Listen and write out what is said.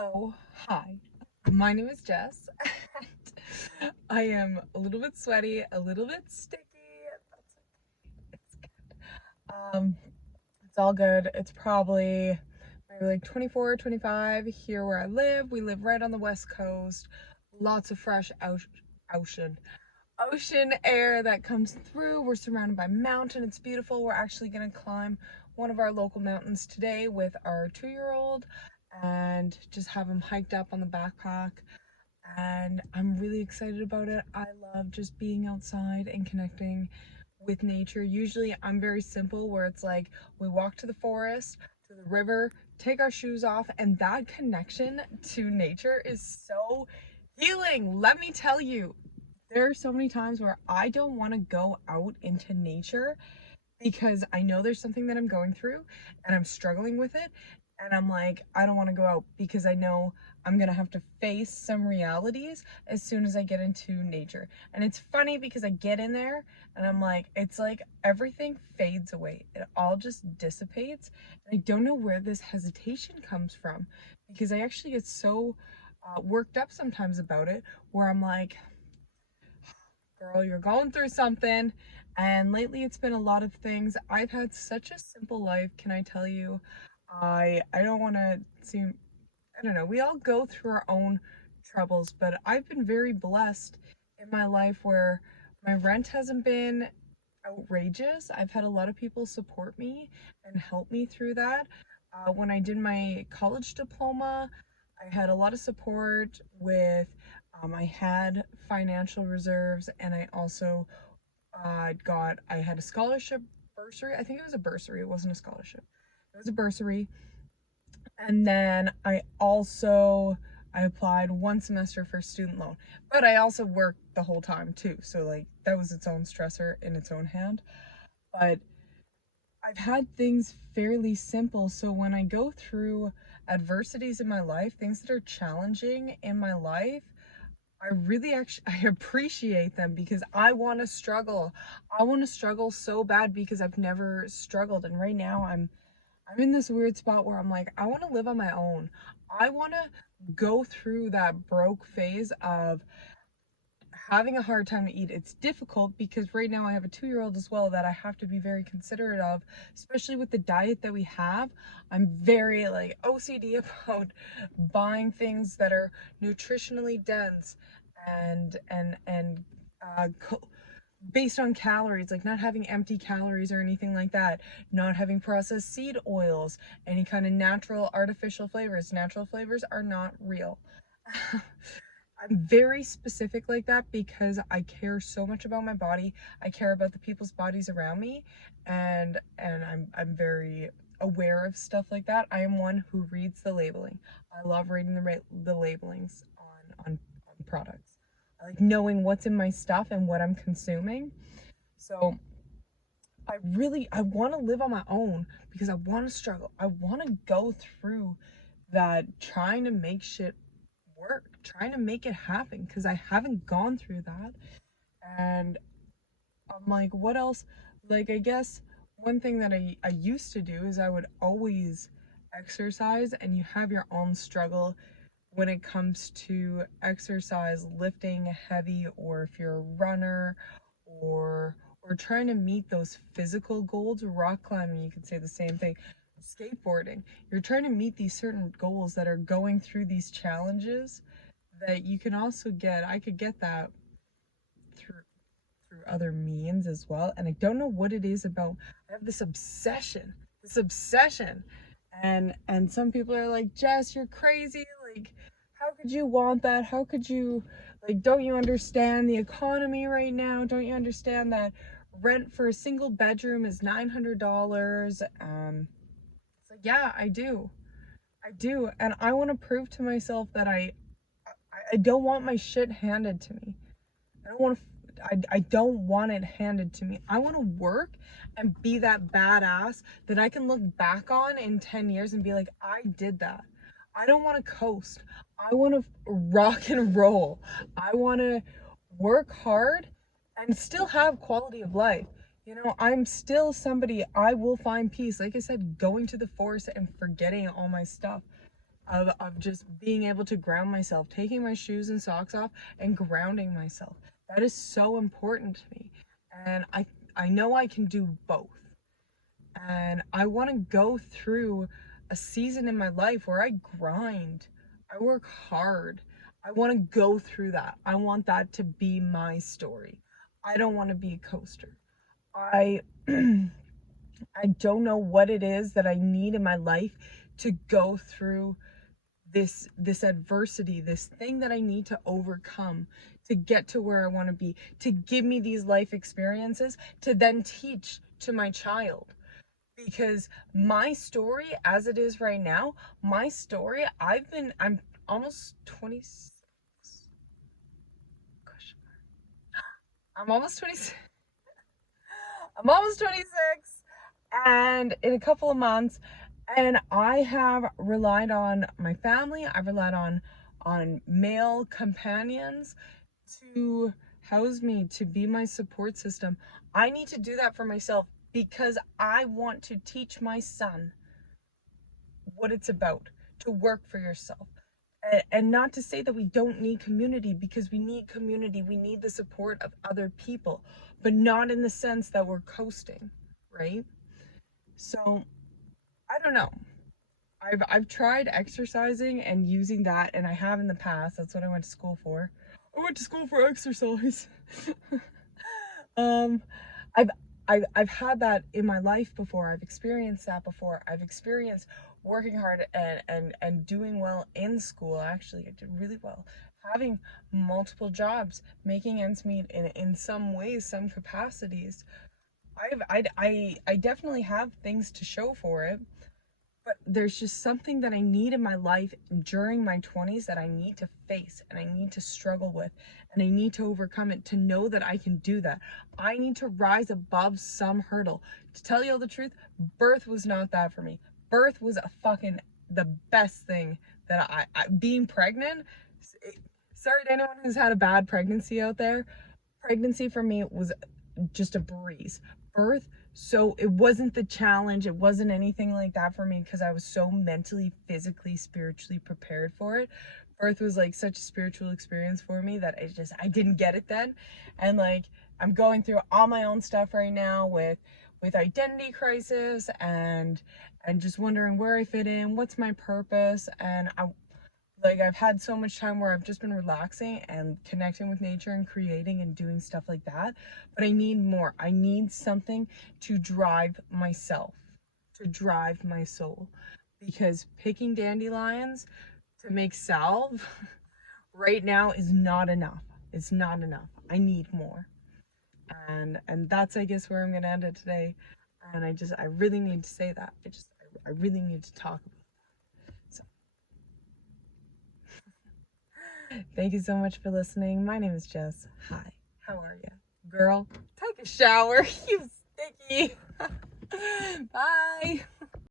Hello, hi. My name is Jess. And I am a little bit sweaty, a little bit sticky. It's good. It's all good. It's probably maybe like 24, 25 here where I live. We live right on the west coast. Lots of fresh ocean ocean air that comes through. We're surrounded by mountain. It's beautiful. We're actually going to climb one of our local mountains today with our 2-year-old and just have him hiked up on the backpack. And I'm really excited about it. I love just being outside and connecting with nature. Usually I'm very simple where it's like we walk to the forest, to the river, take our shoes off, and that connection to nature is so healing. Let me tell you, there are so many times where I don't want to go out into nature because I know there's something that I'm going through and I'm struggling with it. And I'm like, I don't want to go out because I know I'm going to have to face some realities as soon as I get into nature. And it's funny because I get in there and I'm like, it's like everything fades away. It all just dissipates. And I don't know where this hesitation comes from because I actually get so worked up sometimes about it where I'm like, girl, you're going through something. And lately it's been a lot of things. I've had such a simple life, can I tell you? I don't want to seem, I don't know, we all go through our own troubles, but I've been very blessed in my life where my rent hasn't been outrageous. I've had a lot of people support me and help me through that. When I did my college diploma, I had a lot of support with, I had financial reserves, and I also I had a scholarship bursary. I think it was a bursary, it wasn't a scholarship. It was a bursary. And then I applied one semester for student loan, but I also worked the whole time too. So like that was its own stressor in its own hand. But I've had things fairly simple. So when I go through adversities in my life, things that are challenging in my life, I really actually I appreciate them because I want to struggle. I want to struggle so bad because I've never struggled. And right now I'm in this weird spot where I'm like, I want to live on my own. I want to go through that broke phase of having a hard time to eat. It's difficult because right now I have a 2-year-old as well that I have to be very considerate of, especially with the diet that we have. I'm very like OCD about buying things that are nutritionally dense and uh, based on calories, like not having empty calories or anything like that, not having processed seed oils, any kind of natural artificial flavors. Natural flavors are not real. I'm very specific like that because I care so much about my body. I care about the people's bodies around me, and I'm very aware of stuff like that. I am one who reads the labeling. I love reading the labelings on products. I like knowing what's in my stuff and what I'm consuming. So I want to live on my own because I want to struggle. I want to go through that trying to make shit work, trying to make it happen because I haven't gone through that. And I'm like, what else? Like, I guess one thing that I used to do is I would always exercise, and you have your own struggle when it comes to exercise, lifting heavy, or if you're a runner or trying to meet those physical goals. Rock climbing, you could say the same thing. Skateboarding, you're trying to meet these certain goals that are going through these challenges that you can also get. I could get that through other means as well. And I don't know what it is about. I have this obsession. And some people are like, Jess, you're crazy. Like, how could you want that? How could you, like, don't you understand the economy right now? Don't you understand that rent for a single bedroom is $900? It's like, yeah, I do. I do. And I want to prove to myself that I don't want my shit handed to me. I don't want to I don't want it handed to me. I want to work and be that badass that I can look back on in 10 years and be like, I did that. I don't want to coast. I want to rock and roll. I want to work hard and still have quality of life. You know, I'm still somebody, I will find peace. Like I said, going to the forest and forgetting all my stuff. of just being able to ground myself, taking my shoes and socks off and grounding myself. That is so important to me. And I know I can do both. And I want to go through a season in my life where I grind, I work hard. I want to go through that. I want that to be my story. I don't want to be a coaster. I I don't know what it is that I need in my life to go through this adversity, this thing that I need to overcome to get to where I want to be, to give me these life experiences to then teach to my child. Because my story as it is right now, my story, I'm almost 26. Gosh, I'm almost 26. I'm almost 26 and in a couple of months, and I have relied on my family, I've relied on male companions to house me, to be my support system. I need to do that for myself because I want to teach my son what it's about to work for yourself. And not to say that we don't need community, because we need community, we need the support of other people, but not in the sense that we're coasting, right? So I don't know. I've tried exercising and using that, and I have in the past. That's what I went to school for. I went to school for exercise. um, I've I've had that in my life before. I've experienced that before. I've experienced working hard and doing well in school. Actually, I did really well. Having multiple jobs, making ends meet in some ways, some capacities. I definitely have things to show for it. But there's just something that I need in my life during my 20s that I need to face and I need to struggle with and I need to overcome it to know that I can do that. I need to rise above some hurdle. To tell you all the truth, birth was not that for me. Birth was a fucking the best thing that being pregnant. Sorry to anyone who's had a bad pregnancy out there. Pregnancy for me was just a breeze. Birth, so it wasn't the challenge, it wasn't anything like that for me because I was so mentally, physically, spiritually prepared for it. Birth was like such a spiritual experience for me that I didn't get it then. And like I'm going through all my own stuff right now with identity crisis and just wondering where I fit in, what's my purpose, and I've had so much time where I've just been relaxing and connecting with nature and creating and doing stuff like that. But I need more. I need something to drive myself, to drive my soul. Because picking dandelions to make salve right now is not enough. It's not enough. I need more. And that's, I guess, where I'm gonna end it today. And I really need to say that. I really need to talk about it. So thank you so much for listening. My name is Jess. Hi, how are you? Girl, take a shower. You sticky. Bye.